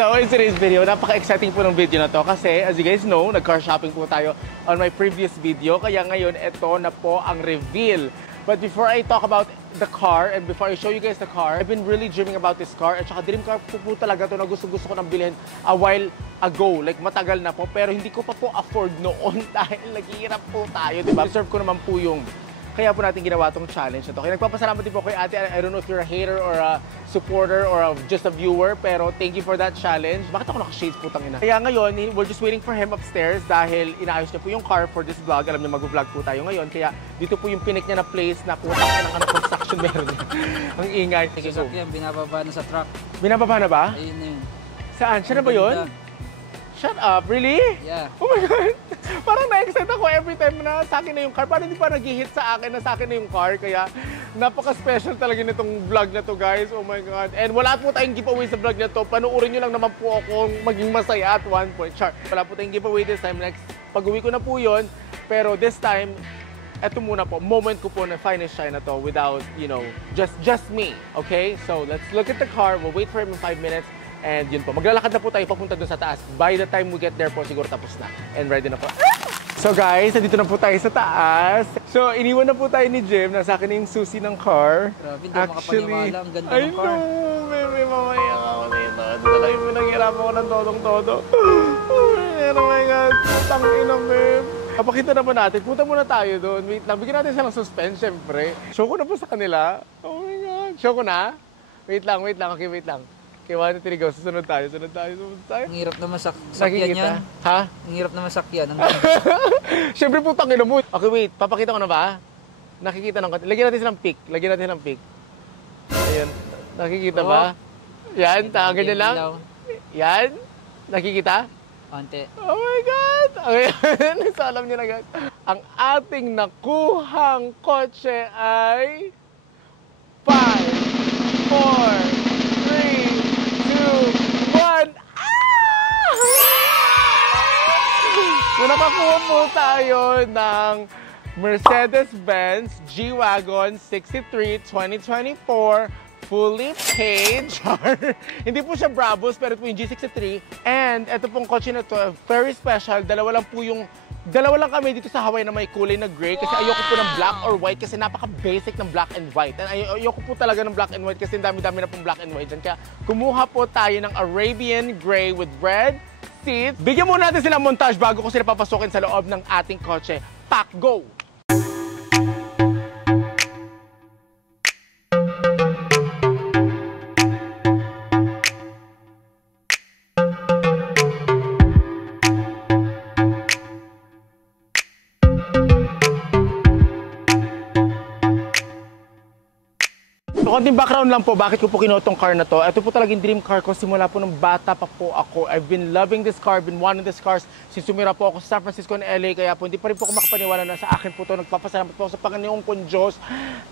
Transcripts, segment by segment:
So in today's video, napaka-exciting po ng video na to kasi as you guys know, nag-car shopping po tayo on my previous video. Kaya ngayon, ito na po ang reveal. But before I talk about the car and before I show you guys the car, I've been really dreaming about this car. At saka dream car po talaga to na gusto-gusto ko nang bilhin a while ago. Like matagal na po, pero hindi ko pa po afford noon dahil naghihirap po tayo, diba? Deserve ko naman po yung kaya po natin ginawa tong challenge na to. Kaya nagpapasalamat din po kay ate. I don't know if you're a hater or a supporter or just a viewer, pero thank you for that challenge. Bakit ako naka-shades putang ina? Kaya ngayon, we're just waiting for him upstairs dahil inaayos niya po yung car for this vlog. Alam niya mag-vlog po tayo ngayon. Kaya dito po yung pinik niya na place na putang ina ng construction meron niya. Ang ingay. Sasakyan, binababa na sa truck. Binababa na ba? Ayun na yun. Saan? Siya na ba yun? Shut up, really? Yeah. Oh my God! Parang na-excite ako every time na sa akin na yung car. Parang hindi pa nag-hit sa akin na sa akin na yung car. Kaya napaka-special talaga nitong vlog na to, guys. Oh my God. And wala po tayong giveaway sa vlog na to. Panuorin nyo lang naman po ako maging masaya at one point. Char. Wala po tayong giveaway this time. Next, pag-uwi ko na po yun. Pero this time, eto muna po, moment ko po na finest shine na to without, you know, just me. Okay? So, let's look at the car. We'll wait for him in 5 minutes. And yun po, maglalakad na po tayo papunta doon sa taas. By the time we get there po, siguro tapos na. And ready na po. So guys, nandito na po tayo sa taas. So, iniwan na po tayo ni Jim. Nasa akin na yung susi ng car. Grabe, hindi makapaniwala. Ang ganda ng car. I know, may mamaya ako dito. Ito talaga yung pinaghirapan ko ng todong-todo. Oh my God, putang ina, babe. Papakita naman natin. Punta muna tayo doon. Wait lang, bigyan natin siya ng suspense, syempre. Show ko na po sa kanila. Oh my God. Show ko na? Wait lang. Okay, wait lang. Okay, 1, 2, 3, go. Susunod tayo. Ang hirap naman sakyan yan. Ha? Ang hirap naman sakyan. Siyempre putang ina mo. Okay, wait. Papakita ko na ba? Nakikita ng konti. Lagyan natin silang pic. Ayan. Nakikita ba? Yan. Ganyan lang. Yan. Nakikita? Konti. Oh my God! Okay. So, alam niyo na guys. Ang ating nakuhang kotse ay 5, 4, 3, 2, 1. So, nakakuha po tayo ng Mercedes-Benz G-Wagon 63 2024 fully paid. Hindi po siya Brabus, pero ito po yung G63. And ito pong kotse na to, very special. Dalawa lang kami dito sa Hawaii na may kulay na gray kasi ayoko po ng black or white kasi napaka-basic ng black and white. And ayoko po talaga ng black and white kasi dami-dami na pong black and white dyan. Kaya kumuha po tayo ng Arabian gray with red seats. Bigyan muna natin sila montage bago ko sila papasukin sa loob ng ating kotse. Pack, go! Konting background lang po, bakit ko po kinuha tong car na to. Ito po talagang dream car ko simula po nung bata pa po ako. I've been loving this car, been wanting this car since sumira po ako sa San Francisco and LA. Kaya po hindi pa rin po ako makapaniwala na sa akin po to. Nagpapasalamat po ako sa Panginoon kong Diyos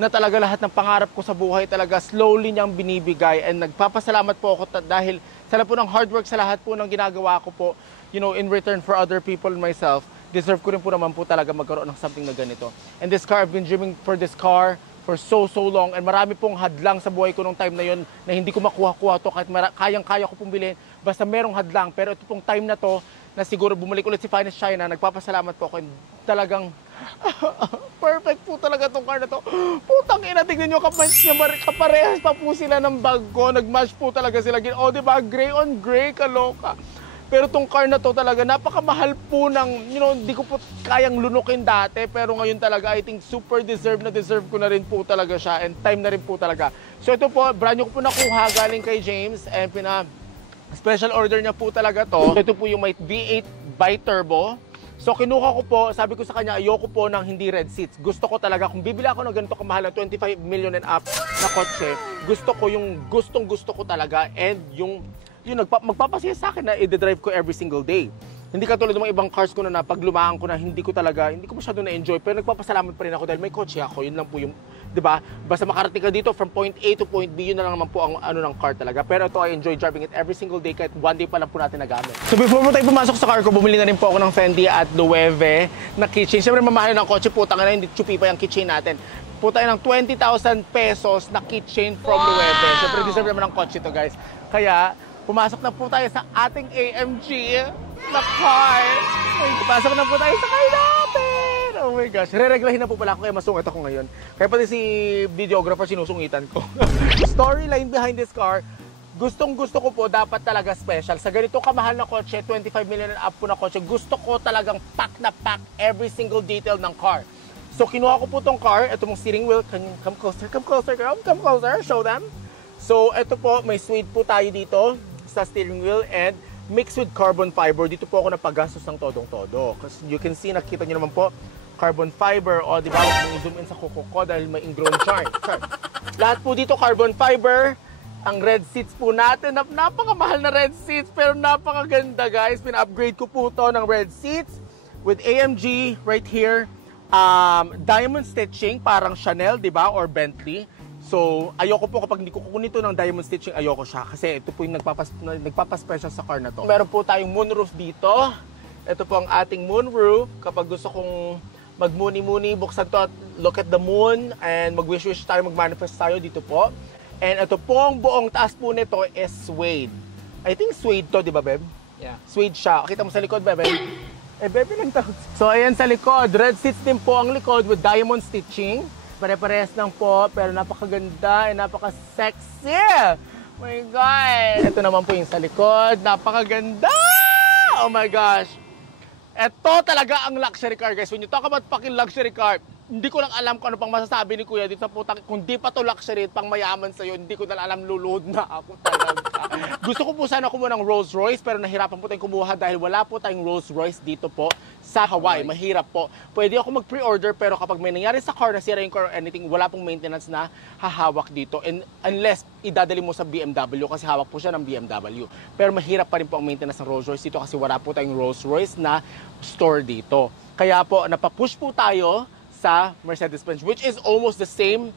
na talaga lahat ng pangarap ko sa buhay talaga slowly niyang binibigay. And nagpapasalamat po ako dahil sa lahat po ng hard work, sa lahat po ng ginagawa ko po, you know, in return for other people and myself, deserve ko rin po naman po talaga magkaroon ng something na ganito. And this car, I've been dreaming for this car for so long, and marami pong hadlang sa buhay ko nung time na yon na hindi ko makuha-kuha to kahit kayang-kaya ko pong bilhin, basta merong hadlang. Pero ito pong time na to, na siguro bumalik ulit si Finest China, nagpapasalamat po ako, and talagang perfect po talaga tong car na to. Putang ina, tignan nyo, kaparehas pa po sila ng bag ko, nag-match po talaga sila. O diba, gray on gray, kaloka. Pero tong car na to talaga, napakamahal po ng, you know, hindi ko po kayang lunukin dati. Pero ngayon talaga, I think super deserve ko na rin po talaga siya. And time na rin po talaga. So ito po, brand new ko po nakuha galing kay James. And special order niya po talaga to. Ito po yung may V8 bi-turbo. So kinuha ko po, sabi ko sa kanya, ayoko po ng hindi red seats. Gusto ko talaga, kung bibili ako ng ganito kamahal na 25 million and up na kotse, gusto ko yung gustong-gusto ko talaga. And yung magpapasaya sa akin na i-drive ko every single day. Hindi katulad ng mga ibang cars ko na pag lumahan ko na hindi ko masyado na-enjoy, pero nagpapasalamat pa rin ako dahil may kotse ako. Yun lang po yung, di ba? Basta makarating ka dito from point A to point B, yun na lang naman po ang ng car talaga. Pero ito, I enjoy driving it every single day kahit one day pa lang po natin nagamit. So before mo tayo pumasok sa car ko, bumili na rin po ako ng Fendi at Loewe na keychain. Siyempre mamahal ng kotse, putang na hindi chupi pa yung keychain natin. Po tayo ng 20,000 pesos na keychain from Loewe. Siyempre deserve naman ng kotse to, guys. Kaya pumasok na po tayo sa ating AMG na car. Ay, pasok na po tayo sa car natin. Oh my gosh. Re-reglahin na po pala ako kaya masungit ako ngayon. Kaya pati si videographer sinusungitan ko. Storyline behind this car, gustong-gusto ko po dapat talaga special. Sa ganito kamahal na kotse, 25 million and up po na kotse, gusto ko talagang pack na pack every single detail ng car. So kinuha ko po tong car, ito mong steering wheel. Can you come closer girl, come closer, show them. So ito po, may suede po tayo dito sa steering wheel and mixed with carbon fiber. Dito po ako napagastos ng todong-todo. Kasi you can see, nakita nyo naman po, carbon fiber. O, di ba, zoom in sa kuko ko dahil may ingrown charm. Lahat po dito carbon fiber. Ang red seats po natin, napakamahal na red seats, pero napakaganda guys. Pina-upgrade ko po to ng red seats with AMG right here. Diamond stitching, parang Chanel, di ba? Or Bentley. So, ayoko po kapag hindi ko kukunin ito ng diamond stitching, ayoko siya. Kasi ito po yung nagpapaspecial sa car na to. Meron po tayong moonroof dito. Ito po ang ating moonroof. Kapag gusto kong magmuni-muni, buksan to at look at the moon and mag-wish-wish tayo, mag-manifest tayo dito po. And ito po ang buong taas po nito is suede. I think suede to, di ba, Beb? Yeah. Suede siya. Kita mo sa likod, Beb? Eh, Beb, lang tawag. So, ayan sa likod. Red seats din po ang likod with diamond stitching. Pare-parehas lang po, pero napakaganda and napaka-sexy. Oh my God! Ito naman po yung sa likod. Napakaganda! Oh my gosh! Ito talaga ang luxury car, guys. When you talk about fucking luxury car, hindi ko lang alam kung ano pang masasabi ni Kuya dito sa putang. Kung di pa to luxury, pang mayaman sa'yo, hindi ko na alam, luluhod na ako talaga. Gusto ko po sana kumuha ng Rolls Royce, pero nahirapan po tayong kumuha dahil wala po tayong Rolls Royce dito po sa Hawaii. Mahirap po. Pwede ako mag-pre-order, pero kapag may nangyari sa car, nasira yung car or anything, wala pong maintenance na hahawak dito. And unless idadali mo sa BMW, kasi hawak po siya ng BMW. Pero mahirap pa rin po ang maintenance ng Rolls Royce dito kasi wala po tayong Rolls Royce na store dito. Kaya po, napapush po tayo sa Mercedes-Benz, which is almost the same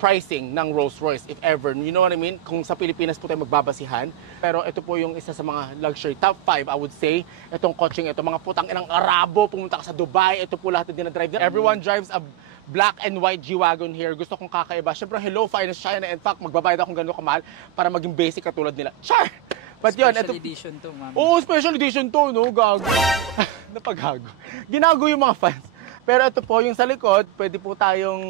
pricing ng Rolls-Royce, if ever. You know what I mean? Kung sa Pilipinas po tayo magbabasihan. Pero ito po yung isa sa mga luxury top 5, I would say. Itong coaching ito, mga putang inang Arabo, pumunta ka sa Dubai, ito po lahat na dinadrive. Everyone drives a black and white G-Wagon here. Gusto kong kakaiba. Siyempre, hello, finest China. In fact, magbabayad akong gano'n kamahal para maging basic katulad nila. Char! But yun, Special edition to, mami. Oo, special edition to, no? Gago. Napagago. Ginago yung mga fans. Pero ito po, yung sa likod, pwede po tayong...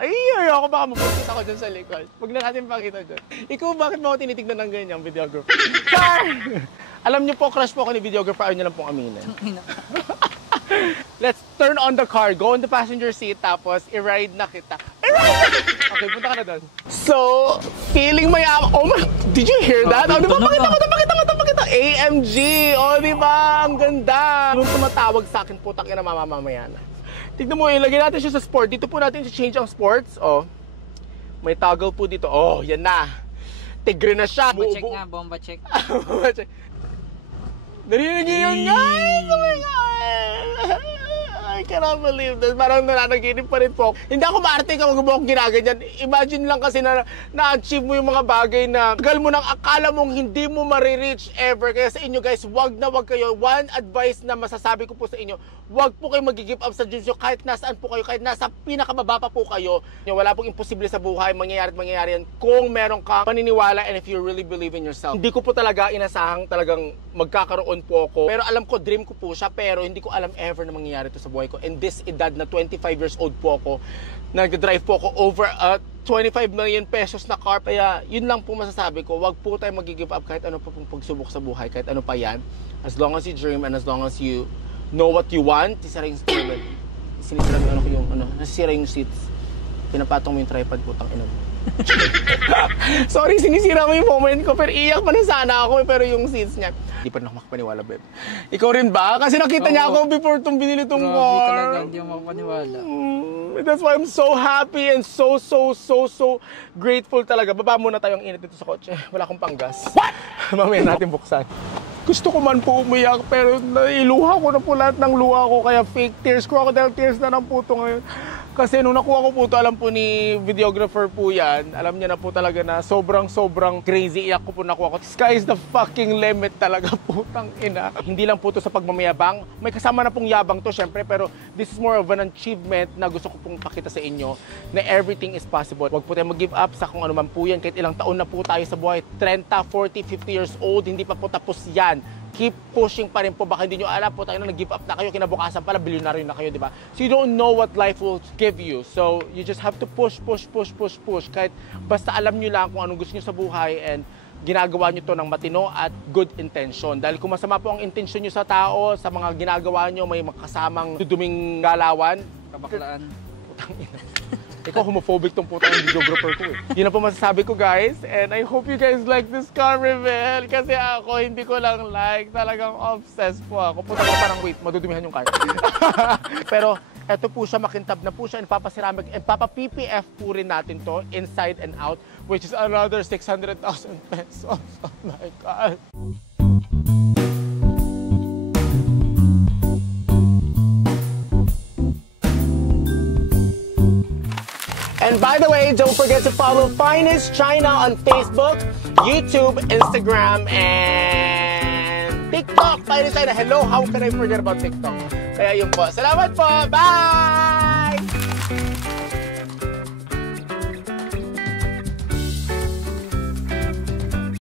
Ay, ayoko baka mapuntit ako dyan sa likod. Huwag na natin pakita dyan. Ikaw, bakit mo ako tinitignan ng ganyan, videographer? Char! Alam niyo po, crush po ako ni videographer, ayaw niyo lang pong aminin. Let's turn on the car, go on the passenger seat, tapos i-ride na kita. Okay, punta ka na doon. So, feeling mayaman. Oh my, did you hear that? Oh, diba? Pakita. AMG! Oh, diba? Ang ganda. Nung tumatawag sa akin, putang ina mamamamaya na. Tignan mo, ilagay natin siya sa sport. Dito po natin i-change ang sports. Oh, may toggle po dito. Oh, yan na. Tigre na siya. Bomba check nga, bomba check. Bomba check. Narinig niyo yun, guys! Oh my God! I cannot believe this. Parang nananaginip pa rin po. Hindi ako maarte ka mag-buhok ginaganyan. Imagine lang kasi na-achieve mo yung mga bagay na tagal mo nang akala mong hindi mo marireach ever. Kaya sa inyo guys, wag na wag kayo. One advice na masasabi ko po sa inyo, wag po kayo mag-give up sa dreams nyo kahit nasaan po kayo, kahit nasa pinakamababa pa po kayo. Wala pong imposible sa buhay, mangyayari at mangyayari yan kung meron ka paniniwala and if you really believe in yourself. Hindi ko po talaga inasahang talagang magkakaroon po ako. Pero alam ko, dream ko po siya, pero hindi ko alam ever na mangyayari to sa buhay ko. And this edad na 25 years old po ako, nag-drive po ako over 25 million pesos na car. Kaya yun lang po masasabi ko, wag po tayo mag-give up kahit ano pa pong pagsubok sa buhay, kahit ano pa yan. As long as you dream and as long as you know what you want, sisira yung steering. Sinisira yung nasisira yung seats. Pinapatong mo yung tripod, putang ina mo. Sorry, sinisira mo yung moment ko, pero iyak pa na sana ako, pero yung seats niya. Hindi pa rin ako makapaniwala, babe. Ikaw rin ba? Kasi nakita niya ako before itong binili itong car. Grabe talaga, hindi ako makapaniwala. That's why I'm so happy and so grateful talaga. Baba muna tayong init dito sa kotse. Wala akong panggas. What? Mamaya natin buksan. Gusto ko man po umiyak, pero nailuha ko na po lahat ng luha ko. Kaya fake tears, crocodile tears na lang po ito ngayon. Kasi nung nakuha ko po ito, alam po ni videographer po yan, alam niya na po talaga na sobrang crazy. Iyak ko po nakuha ko. Sky is the fucking limit talaga, putang ina. Hindi lang po ito sa pagmamayabang. May kasama na pong yabang to syempre, pero this is more of an achievement na gusto ko pong pakita sa inyo na everything is possible. Huwag po tayo mag-give up sa kung ano man po yan. Kahit ilang taon na po tayo sa buhay, 30, 40, 50 years old, hindi pa po tapos yan. Keep pushing pa rin po. Baka hindi nyo alam po tayo na nag-give up na kayo. Kinabukasan pala, bilyonaryo na kayo, di ba? So you don't know what life will give you. So you just have to push. Kahit basta alam nyo lang kung anong gusto nyo sa buhay and ginagawa nyo to ng matino at good intention. Dahil kung masama po ang intention nyo sa tao, sa mga ginagawa nyo, may makasamang duduming galawan. Kabaklaan. Putang ina. Ikaw, homophobic tong putang videographer ko eh. Yun ang po masasabi ko guys. And I hope you guys like this car reveal. Kasi ako, hindi ko lang like. Talagang obsessed po ako. Putang ina, parang wait, madudumihan yung car. Pero eto po siya, makintab na po siya. And papaceramic, and papa-PPF po rin natin to inside and out. Which is another 600,000 pesos. Oh my God. And by the way, don't forget to follow Finest China on Facebook, YouTube, Instagram, and TikTok. Finest China. Hello, how can I forget about TikTok? Kaya yun po. Salamat po. Bye!